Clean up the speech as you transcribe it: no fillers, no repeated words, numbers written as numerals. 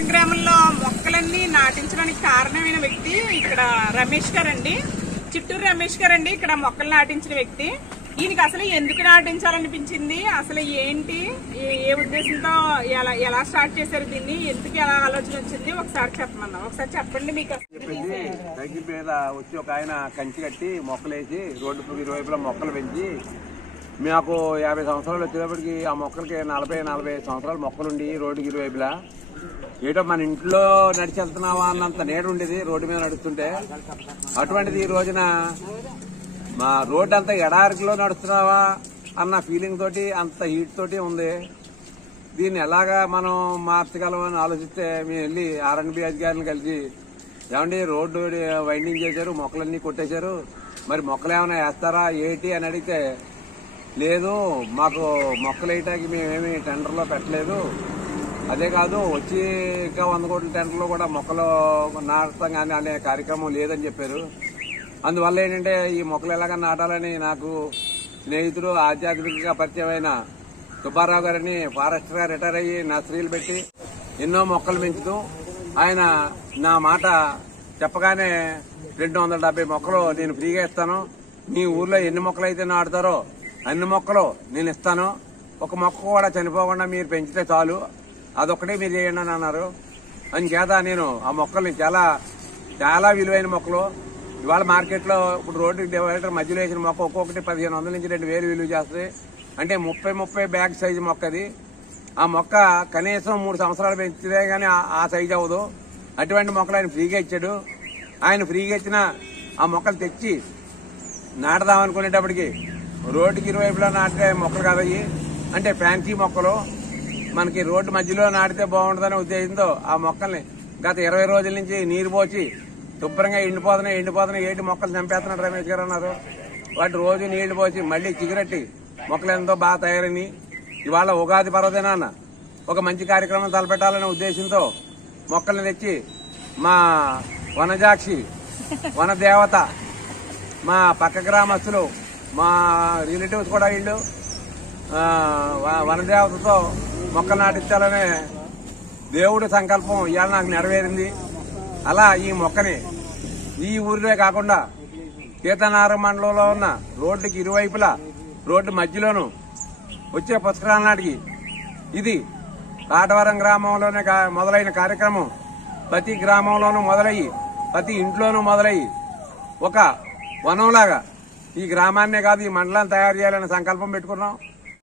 తుబ్బరం గ్రామంలో మొక్కలన్నీ నాటించడానికి కారణమైన వ్యక్తి ఇక్కడ రమేష్ గారండి, చిట్టూరు రమేష్ గారండి. ఇక్కడ మొక్కలు నాటించిన వ్యక్తి. ఈయనకి అసలు ఎందుకు నాటించాలనిపించింది, అసలు ఏంటి, ఏ ఉద్దేశంతో ఎలా స్టార్ట్ చేశారు దీన్ని, ఎందుకు ఎలా ఆలోచన వచ్చింది ఒకసారి చెప్పమన్నా. ఒకసారి చెప్పండి. మీకు సైకిల్ మీద వచ్చి ఒక ఆయన కంచి కట్టి మొక్కలేసి రోడ్డు ఇరువైపులా మొక్కలు పెంచి మాకు 50 సంవత్సరాలు వచ్చేటప్పటికి ఆ మొక్కలకి 40 సంవత్సరాలు మొక్కలుండి రోడ్డుకి ఇరువైపులా ఏటో మన ఇంట్లో నడిచి వెళ్తున్నావా అన్నంత నీడ ఉండేది రోడ్డు మీద నడుస్తుంటే. అటువంటిది ఈ రోజున మా రోడ్డు అంతా ఎడారిలో నడుస్తున్నావా అన్న ఫీలింగ్ తోటి, అంత హీట్ తోటి ఉంది. దీన్ని ఎలాగా మనం మార్చగలం అని ఆలోచిస్తే మేము వెళ్ళి R&B అధికారులను కలిసి, ఏమండి రోడ్డు వైండింగ్ చేశారు, మొక్కలన్నీ కొట్టేశారు, మరి మొక్కలు ఏమైనా వేస్తారా ఏంటి అని అడిగితే, లేదు మాకు మొక్కలు వేయటానికి మేమేమి టెండర్లో పెట్టలేదు, అదే కాదు వచ్చి ఇంకా 100 కోట్ల టెండర్లో కూడా మొక్కలు నాటడం కానీ అనే కార్యక్రమం లేదని చెప్పారు. అందువల్ల ఏంటంటే ఈ మొక్కలు ఎలాగా నాటాలని నాకు స్నేహితుడు ఆధ్యాత్మికంగా పరిచయమైన సుబ్బారావు గారిని ఫారెస్టర్ గా రిటైర్ అయ్యి నర్సరీలు పెట్టి ఎన్నో మొక్కలు పెంచుతూ ఆయన నా మాట చెప్పగానే 270 మొక్కలు నేను ఫ్రీగా ఇస్తాను, మీ ఊర్లో ఎన్ని మొక్కలు అయితే నాటుతారో అన్ని మొక్కలు నేను ఇస్తాను, ఒక మొక్క కూడా చనిపోకుండా మీరు పెంచితే చాలు, అదొక్కటే మీరు చేయండి అని అన్నారు. అందుచేత నేను ఆ మొక్కల్ని చాలా విలువైన మొక్కలు ఇవాళ మార్కెట్లో ఇప్పుడు రోడ్డు డివైడర్ మధ్యలో వేసిన మొక్క ఒక్కొక్కటి 1500 నుంచి 2000 విలువ చేస్తుంది. అంటే 30 బ్యాగ్ సైజు మొక్క అది. ఆ మొక్క కనీసం 3 సంవత్సరాలు పెంచితే గానీ ఆ సైజు అవ్వదు. అటువంటి మొక్కలు ఆయన ఫ్రీగా ఇచ్చాడు. ఆయన ఫ్రీగా ఇచ్చిన ఆ మొక్కలు తెచ్చి నాటదాం అనుకునేటప్పటికి రోడ్డుకి ఇరువైపులా నాటితే మొక్కలు కదయ్యి, అంటే ఫ్యాన్సీ మొక్కలు మనకి రోడ్డు మధ్యలో నాటితే బాగుంటుందనే ఉద్దేశంతో ఆ మొక్కల్ని గత 20 రోజుల నుంచి నీరు పోసి శుభ్రంగా ఎండిపోతున్నాయి ఏంటి మొక్కలు చంపేస్తున్నాడు రమేష్ గారు అన్నారు. వాటి రోజు నీళ్లు పోసి మళ్లీ చిగురట్టి మొక్కలు ఎంతో బాగా తయారని ఇవాళ ఉగాది పర్వదినాన ఒక మంచి కార్యక్రమం తలపెట్టాలనే ఉద్దేశంతో మొక్కల్ని తెచ్చి మా వనజాక్షి వనదేవత మా పక్క గ్రామస్తులు మా రిలేటివ్స్ కూడా వీళ్ళు వనదేవతతో మొక్కలు నాటించాలనే దేవుడి సంకల్పం ఇవాళ నాకు నెరవేరింది. అలా ఈ మొక్కని ఈ ఊరిలో కాకుండా సీతానార మండలంలో ఉన్న రోడ్డుకి ఇరువైపులా రోడ్డు మధ్యలోనూ వచ్చే పుష్కరాల నాటికి ఇది కాటవరం గ్రామంలోనే మొదలైన కార్యక్రమం ప్రతి గ్రామంలోనూ మొదలయ్యి ప్రతి ఇంట్లోనూ మొదలయ్యి ఒక వనంలాగా ఈ గ్రామాన్నే కాదు ఈ మండలాన్ని తయారు చేయాలనే సంకల్పం పెట్టుకున్నాం.